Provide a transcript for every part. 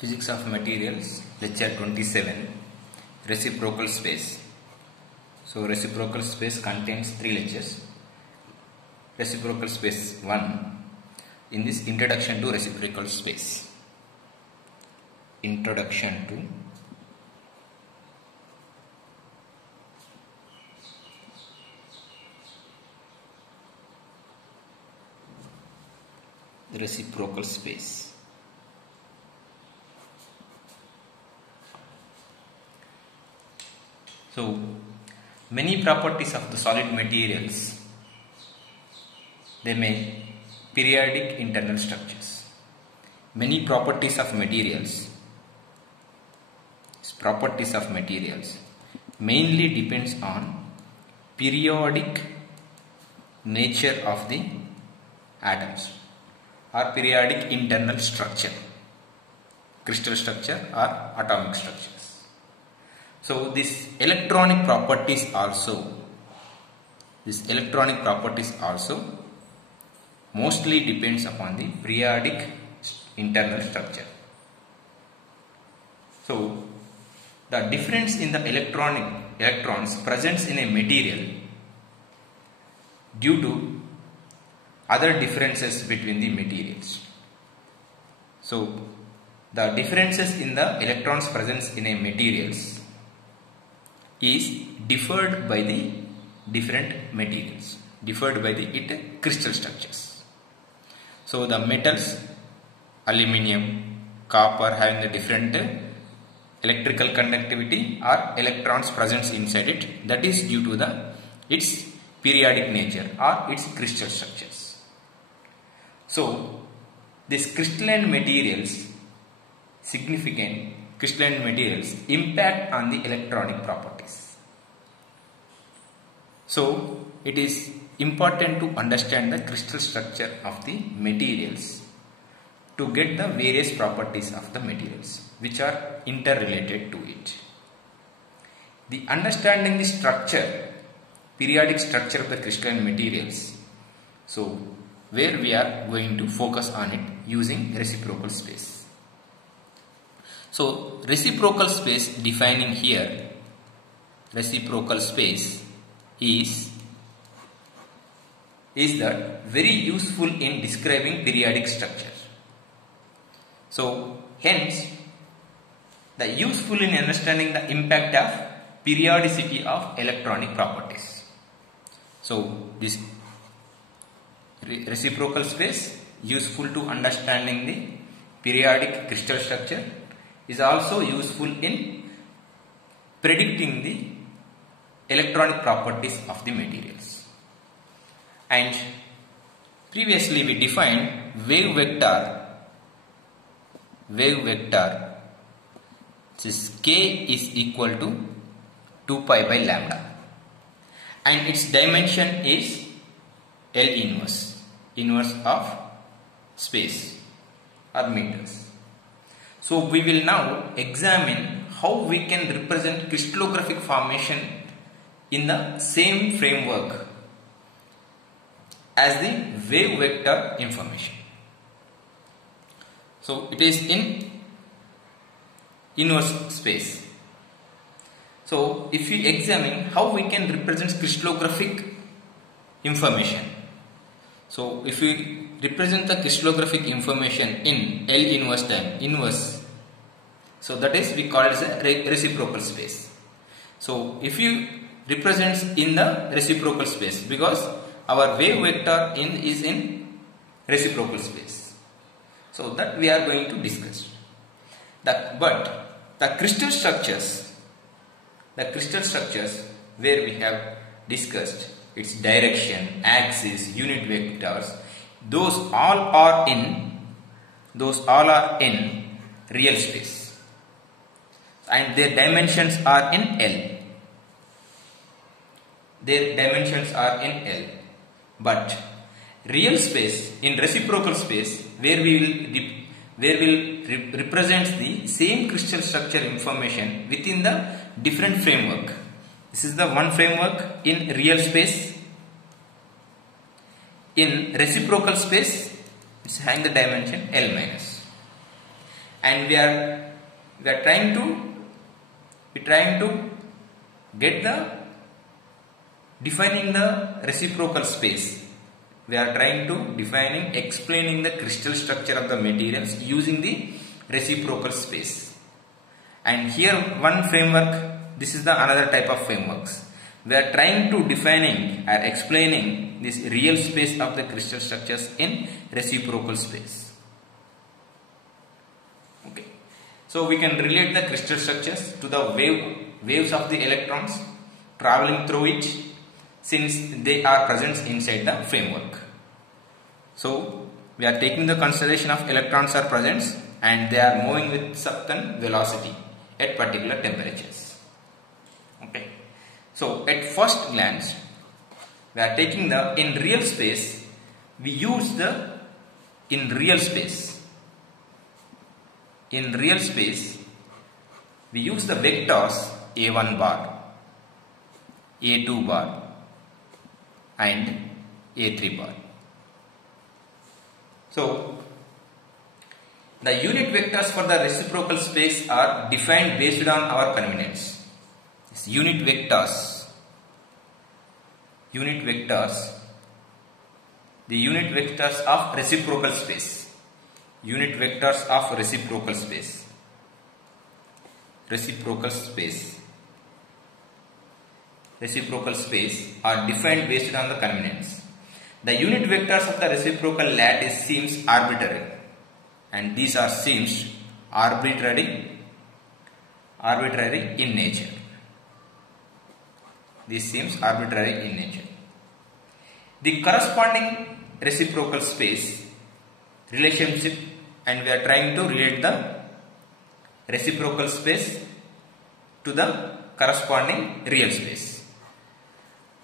Physics of Materials, Lecture 27, Reciprocal Space. So, reciprocal space contains 3 lectures. Reciprocal space 1. In this, Introduction to Reciprocal Space. Introduction to the reciprocal space. So, many properties of the solid materials, they make periodic internal structures. Many properties of materials mainly depends on periodic nature of the atoms or periodic internal structure, crystal structure or atomic structures. So these electronic properties also mostly depends upon the periodic internal structure. So the difference in the electrons present in a material due to other differences between the materials. So the differences in the electrons presence in a materials is differed by the different materials, differed by the crystal structures. So the metals, aluminium, copper having the different electrical conductivity or electrons present inside it, that is due to its periodic nature or its crystal structures. So these crystalline materials impact on the electronic properties. So it is important to understand the crystal structure of the materials to get the various properties of the materials which are interrelated to it. The understanding the structure, periodic structure of the crystalline materials, so where we are going to focus on it using reciprocal space. So reciprocal space defining here, reciprocal space is that very useful in describing periodic structure. So hence the useful in understanding the impact of periodicity of electronic properties. So this reciprocal space useful to understanding the periodic crystal structure is also useful in predicting the electronic properties of the materials. And previously we defined wave vector, which is k is equal to 2 pi by lambda, and its dimension is L inverse of space or meters. So we will now examine how we can represent crystallographic formation in the same framework as the wave vector information. So it is in inverse space. So if we examine how we can represent crystallographic information, so if we represent the crystallographic information in L inverse time, inverse, so that is we call it as a reciprocal space. So if you represents in the reciprocal space, because our wave vector is in reciprocal space, so that we are going to discuss. But the crystal structures where we have discussed its direction, axis, unit vectors, those all are in real space, and their dimensions are in L. But real space, in reciprocal space, where we will represent the same crystal structure information within the different framework. This is the one framework in real space. In reciprocal space, it's having the dimension L minus. and we are trying to get the defining the reciprocal space. We are trying to explaining the crystal structure of the materials using the reciprocal space. And here one framework, this is the another type of frameworks. We are trying to defining or explaining this real space of the crystal structures in reciprocal space. Okay. So we can relate the crystal structures to the waves of the electrons traveling through it, since they are present inside the framework. So we are taking the consideration of electrons are present and they are moving with certain velocity at particular temperatures. Okay. So at first glance, we are taking the in real space, we use the in real space we use the vectors A1 bar, A2 bar and A3 bar. So the unit vectors for the reciprocal space are defined based on our convenience. Unit vectors, the unit vectors of reciprocal space, reciprocal space are defined based on the convenience. The unit vectors of the reciprocal lattice seems arbitrary, and these are seems arbitrary in nature. This seems arbitrary in nature. The corresponding reciprocal space relationship, and we are trying to relate the reciprocal space to the corresponding real space.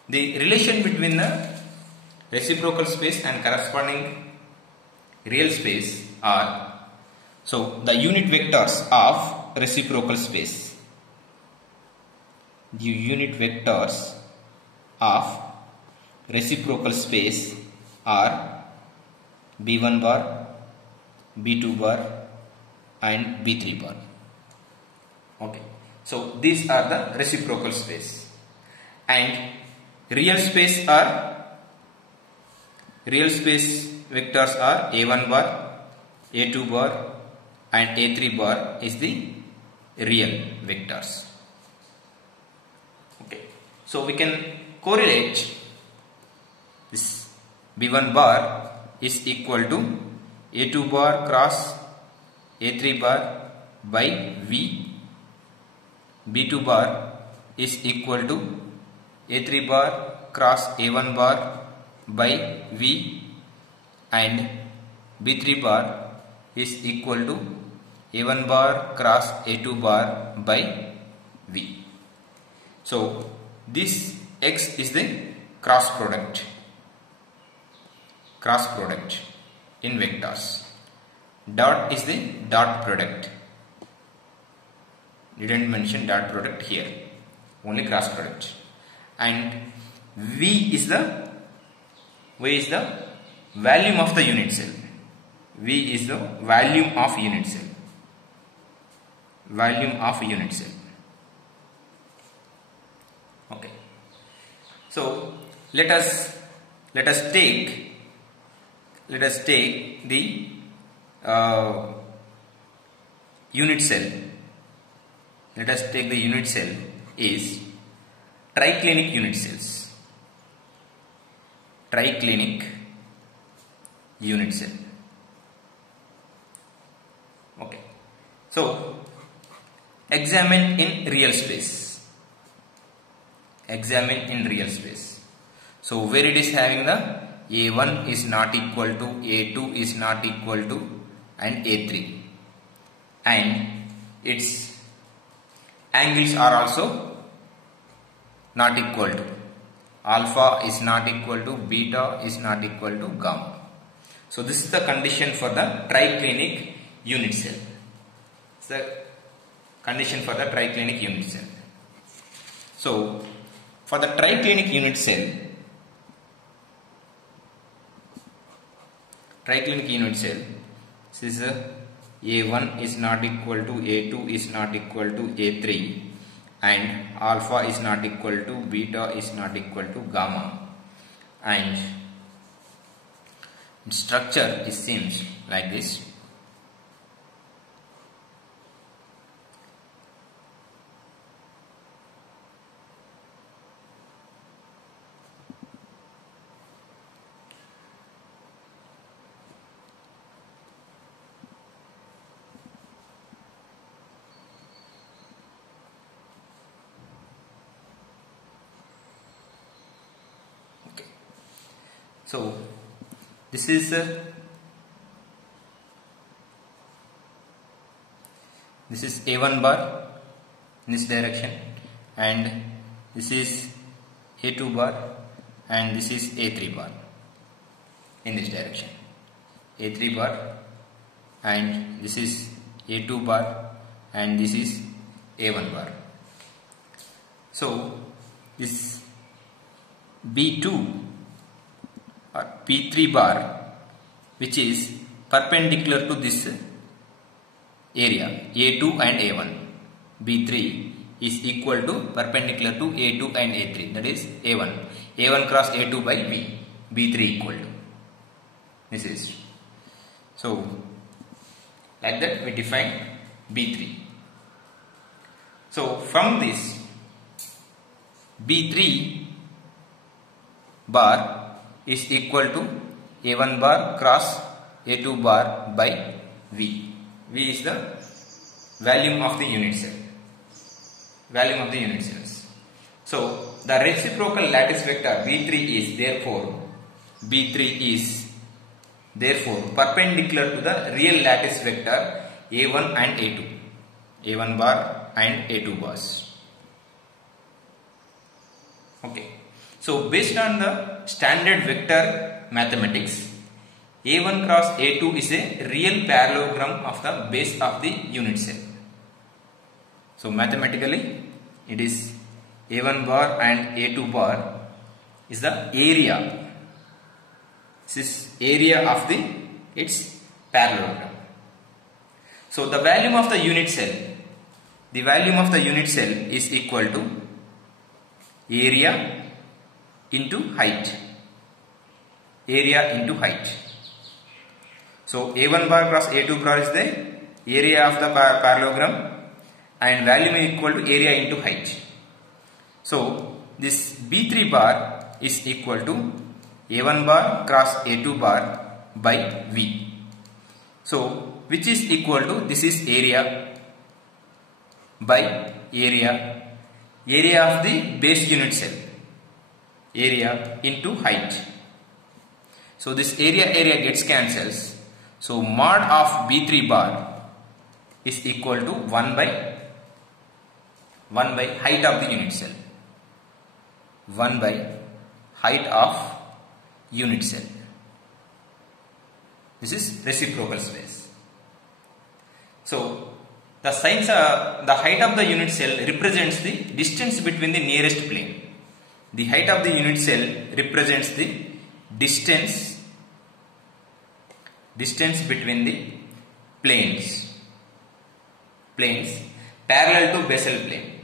The relation between the reciprocal space and corresponding real space are, so the unit vectors of reciprocal space. The unit vectors of reciprocal space are B1 bar, B2 bar and B3 bar. Okay. So these are the reciprocal space, and real space vectors are A1 bar, A2 bar and A3 bar is the real vectors. Okay. So we can correlate this B1 bar is equal to A2 bar cross A3 bar by V. B2 bar is equal to A3 bar cross A1 bar by V, and B3 bar is equal to A1 bar cross A2 bar by V. So this X is the cross product in vectors. Dot is the dot product. Didn't mention dot product here, only cross product. And V is the volume of the unit cell. V is the volume of unit cell. Okay. So let us take the unit cell. Let us take the unit cell is triclinic unit cells. Triclinic unit cell. Okay. So examine in real space. So where it is having the A1 is not equal to, A2 is not equal to and A3, and its angles are also not equal to. Alpha is not equal to, beta is not equal to gamma. So this is the condition for the triclinic unit cell. It's the condition for the triclinic unit cell. So for the triclinic unit cell, this is A1 is not equal to A2 is not equal to A3, and alpha is not equal to beta is not equal to gamma, and structure is seems like this. So this is A1 bar in this direction, and this is A2 bar, and this is A3 bar in this direction. A3 bar, and this is A2 bar, and this is A1 bar. So this B2 or P3 bar, which is perpendicular to this area A2 and A1, B3 is equal to perpendicular to A2 and A3, that is A1 cross A2 by B, B3 equal to this is. So like that we define B3. So from this B3 bar is equal to A1 bar cross A2 bar by V. V is the volume of the unit cell. Volume of the unit cells. So the reciprocal lattice vector B3 is therefore perpendicular to the real lattice vector A1 and A2. A1 bar and A2 bars. Okay. So based on the standard vector mathematics, A1 cross A2 is a real parallelogram of the base of the unit cell. So mathematically it is A1 bar and A2 bar is the area. This is area of its parallelogram. So the volume of the unit cell is equal to area into height. So A1 bar cross A2 bar is the area of the parallelogram, and volume is equal to area into height. So this B3 bar is equal to A1 bar cross A2 bar by V. So which is equal to, this is area by area of the base unit cell, area into height. So this area gets cancels. So mod of B3 bar is equal to 1 by height of the unit cell. 1 by height of unit cell. This is reciprocal space. So the height of the unit cell represents the distance between the nearest plane. The height of the unit cell represents the distance between the planes parallel to basal plane.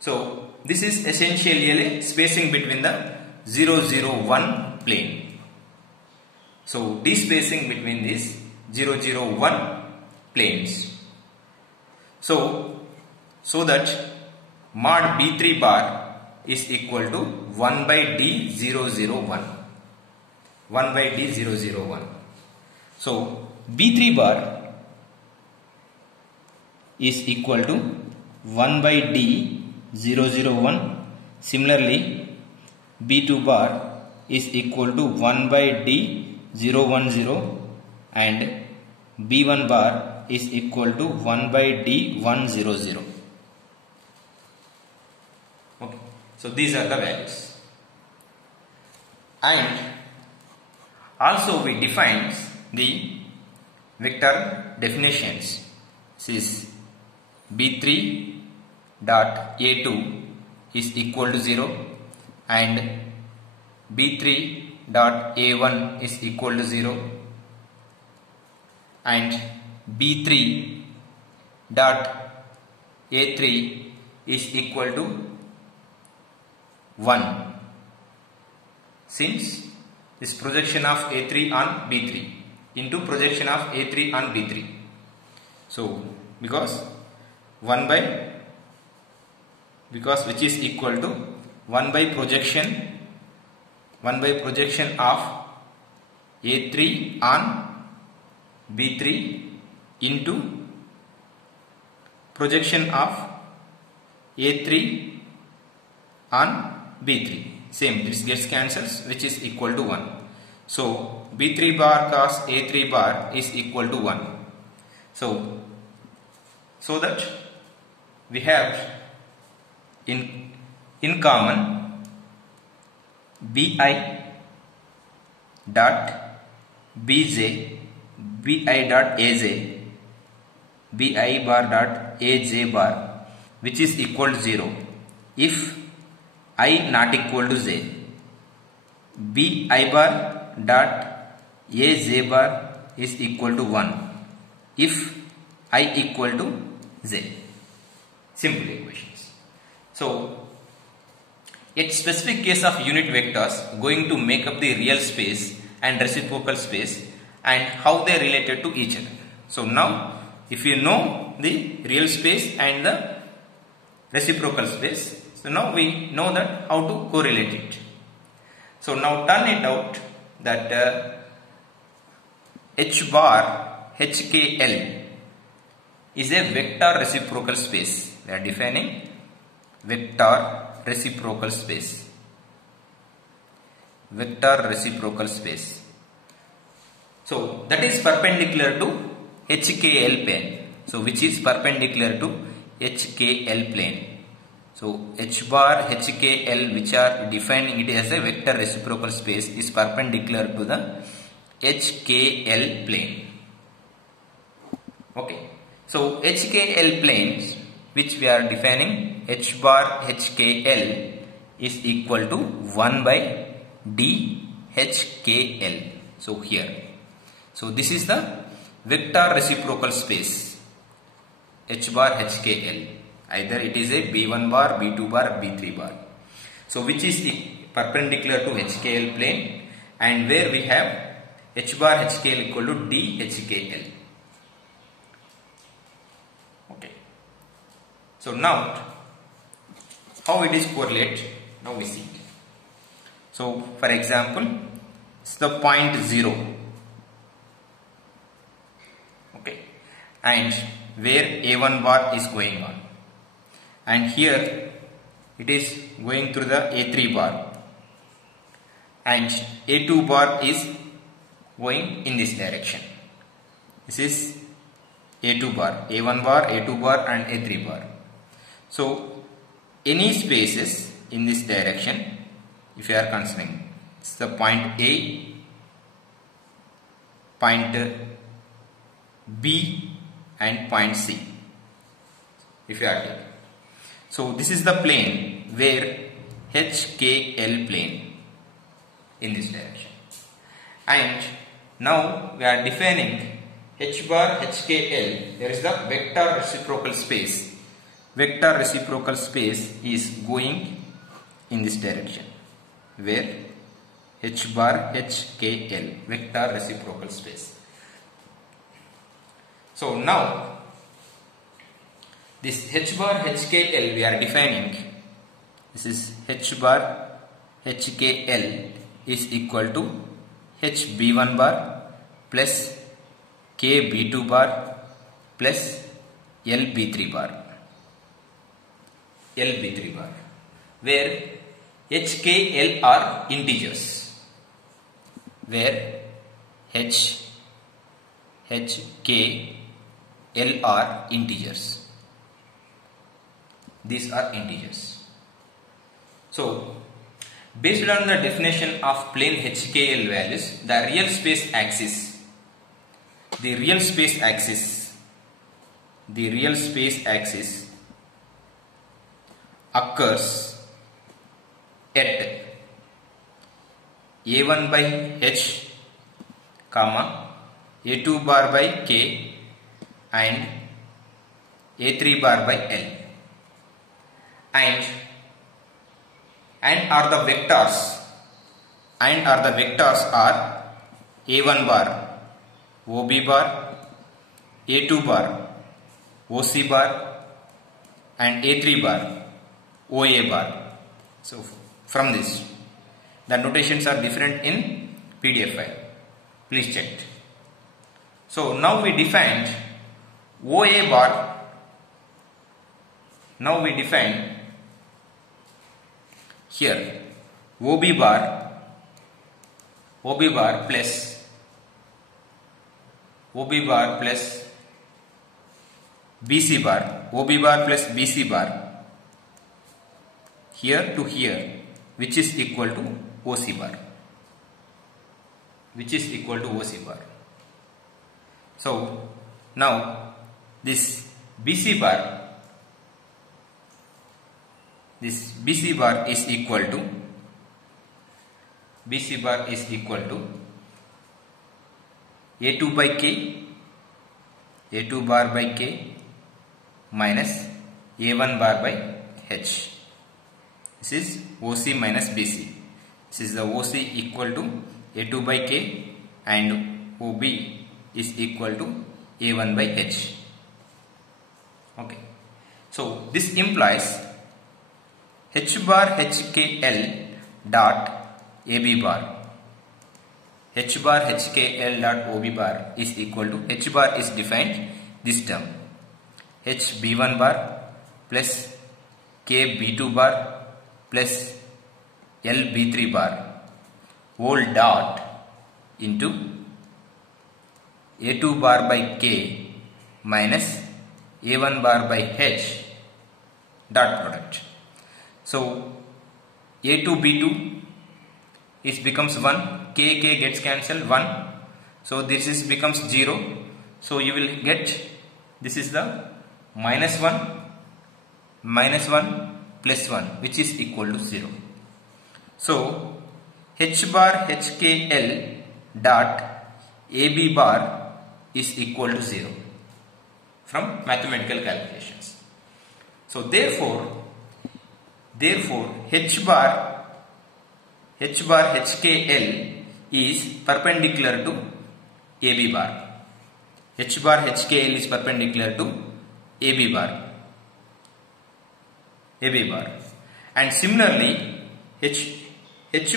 So this is essentially spacing between the 0, 0, 1 plane. So d-spacing between these 0, 0, 1 planes. So that mod B3 bar is equal to 1 by d001. 1 by d001. So B3 bar is equal to 1 by d001. Similarly, B2 bar is equal to 1 by d010, and B1 bar is equal to 1 by d100. Okay. So these are the values. And also we defined the vector definitions. This is B3 dot A2 is equal to 0, and B3 dot A1 is equal to 0, and B3 dot A3 is equal to 1, since this projection of A3 on B3 into projection of A3 on B3. So because which is equal to 1 by projection of A3 on B3 into projection of A3 on B3. Same, this gets cancels, which is equal to 1. So B3 bar cos A3 bar is equal to 1. So that we have in common Bi dot Bj, Bi dot Aj, Bi bar dot Aj bar, which is equal to 0 if I not equal to j. Bi bar dot Aj bar is equal to 1 if I equal to j. Simple equations. So a specific case of unit vectors going to make up the real space and reciprocal space and how they related to each other. So now if you know the real space and the reciprocal space, so now we know that how to correlate it. So now turn it out that H bar HKL is a vector reciprocal space. We are defining vector reciprocal space. Vector reciprocal space. So that is perpendicular to HKL plane. So which is perpendicular to HKL plane. So H bar HKL, which are defining it as a vector reciprocal space, is perpendicular to the HKL plane. Okay. So HKL planes, which we are defining, H bar HKL is equal to 1 by D HKL. So here. So this is the vector reciprocal space H bar HKL. Either it is a B1 bar, B2 bar, B3 bar. So which is perpendicular to HKL plane, and where we have H bar HKL equal to D HKL. Okay. So now how it is correlate? Now we see. So for example, it's the point 0. Okay. And where A1 bar is going on. And here it is going through the A3 bar, and A2 bar is going in this direction. This is A2 bar, A1 bar, A2 bar and A3 bar. So any spaces in this direction, if you are considering, it's the point A, point B and point C, if you are taking. So this is the plane where HKL plane in this direction. And now we are defining H bar HKL. There is the vector reciprocal space. Vector reciprocal space is going in this direction, where H bar HKL, vector reciprocal space. So now this H bar HKL we are defining, this is H bar HKL is equal to HB1 bar plus KB2 bar plus LB3 bar. LB3 bar, where HKL are integers, where HKL are integers. These are integers. So based on the definition of plane HKL values, the real space axis occurs at A1 by H, comma, A2 bar by K, and A3 bar by L, and are the vectors are A1 bar OB bar, A2 bar OC bar, and A3 bar OA bar. So from this, the notations are different in PDF file. Please check. So now we defined OA bar. Now we define here OB bar plus BC bar, OB bar plus BC bar here to here, which is equal to OC bar, So now this BC bar is equal to A2 by K, A2 bar by K minus A1 bar by H. This is OC minus BC. This is the OC equal to A2 by K and OB is equal to A1 by H. Okay. So this implies H bar HKL dot AB bar. H bar HKL dot OB bar is equal to, H bar is defined this term, H B1 bar plus K B2 bar plus L B3 bar whole dot into A2 bar by K minus A1 bar by H dot product. So A2 B2 is becomes 1, K gets cancelled 1, so this is becomes 0. So you will get, this is the minus 1 plus 1, which is equal to 0. So H bar HKL dot AB bar is equal to 0 from mathematical calculations. So therefore H bar HKL is perpendicular to AB bar. H bar HKL is perpendicular to AB bar. And similarly H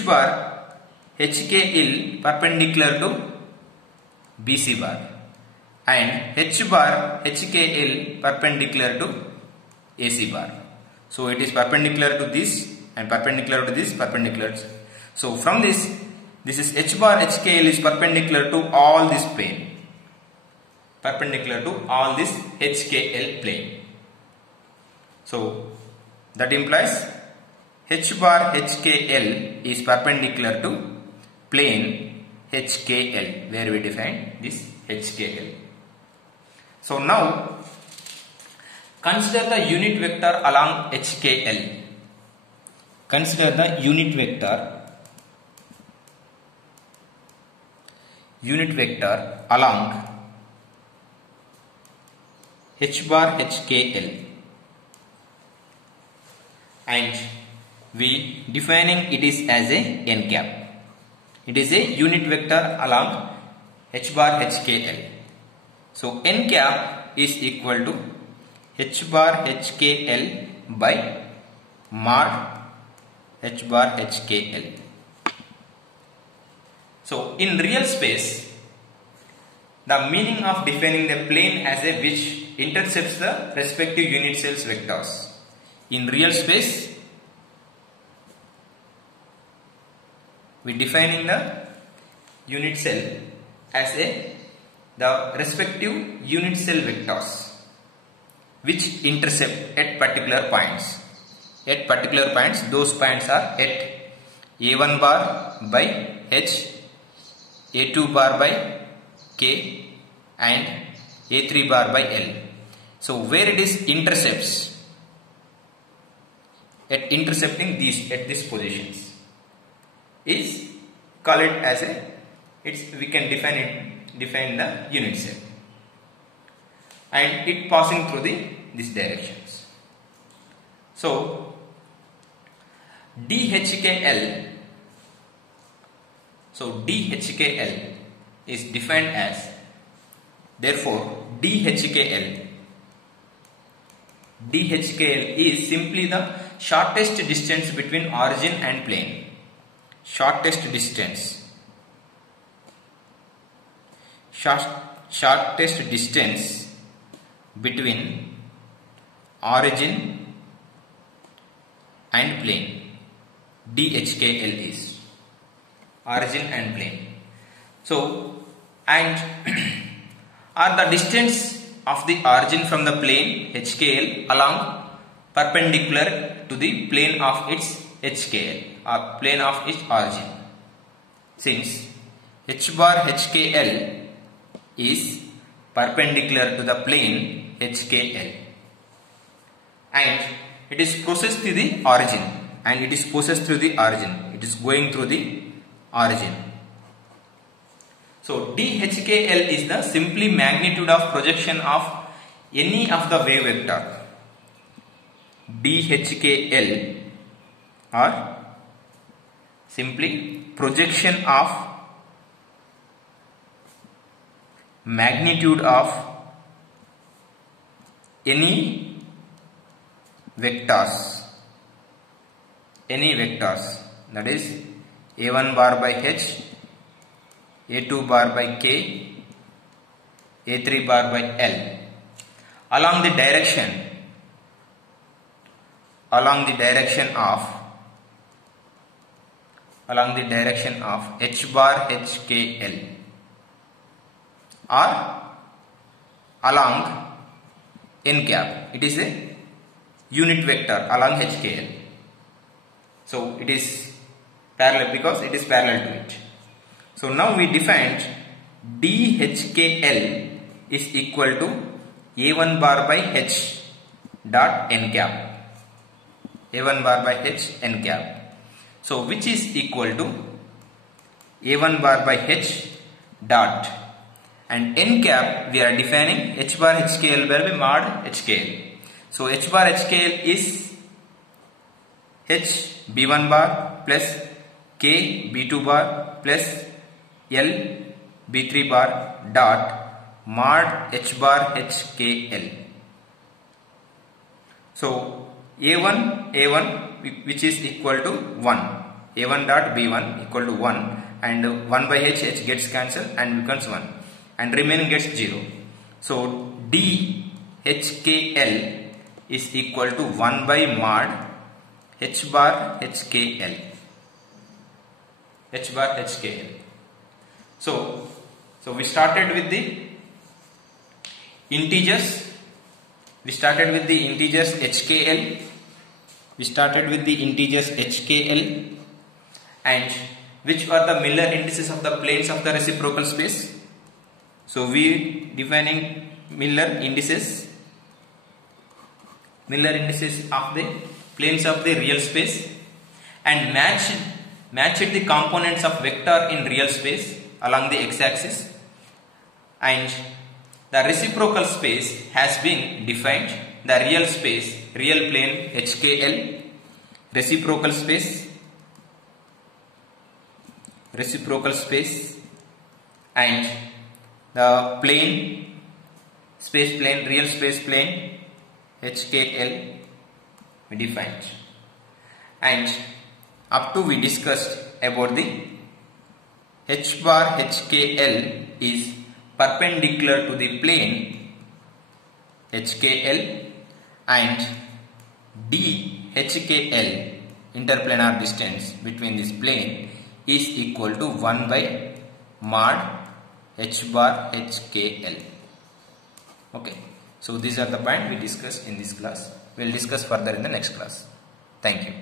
bar HKL perpendicular to BC bar, and H bar HKL perpendicular to AC bar. So it is perpendicular to this and perpendicular to this, So from this is H bar HKL is perpendicular to all this plane, HKL plane. So that implies H bar HKL is perpendicular to plane HKL, where we define this HKL. So now consider the unit vector along HKL. Consider the unit vector along H bar HKL, and we defining it is as a n cap. It is a unit vector along H bar HKL. So n cap is equal to H bar HKL by mod H bar HKL. So in real space, the meaning of defining the plane as a which intercepts the respective unit cells vectors. In real space, we defining the unit cell as the respective unit cell vectors which intercept at particular points. At particular points, those points are at A1 bar by H, A2 bar by K, and A3 bar by L. So where it is intercepts, at intercepting these at these positions, is call it as we can define the unit cell. and it passing through these directions. So DHKL is defined as, therefore DHKL is simply the shortest distance between origin and plane. Shortest distance between origin and plane. DHKL is origin and plane. So, and or the distance of the origin from the plane HKL along perpendicular to the plane of its HKL or plane of its origin. Since H bar HKL is perpendicular to the plane HKL and it is processed to the origin, and it is processed through the origin. It is going through the origin. So DHKL is the simply magnitude of projection of any of the wave vector. DHKL or simply projection of magnitude of any vectors, that is A1 bar by H, A2 bar by K, A3 bar by L along the direction of H bar HKL or along n cap. It is a unit vector along HKL. So it is parallel because it is parallel to it. So now we defined DHKL is equal to A1 bar by H dot n cap. A1 bar by H n cap. So which is equal to A1 bar by H dot, and n cap we are defining H bar HKL by mod HKL. So H bar HKL is H B1 bar plus K B2 bar plus L B3 bar dot mod H bar HKL. So A1 which is equal to 1, A1 dot B1 equal to 1, and 1 by H gets cancelled and becomes 1, and remaining gets 0. So DHKL is equal to 1 by mod H bar HKL. So we started with the integers. HKL. And which are the Miller indices of the planes of the reciprocal space? So we defining Miller indices of the planes of the real space, and matched the components of vector in real space along the x-axis, and the reciprocal space has been defined. The real plane HKL, reciprocal space, and the real space plane HKL we defined. And up to we discussed about the H bar HKL is perpendicular to the plane HKL, and DHKL, interplanar distance between this plane, is equal to 1 by mod H bar HKL. Okay, so these are the points we discussed in this class. We will discuss further in the next class. Thank you.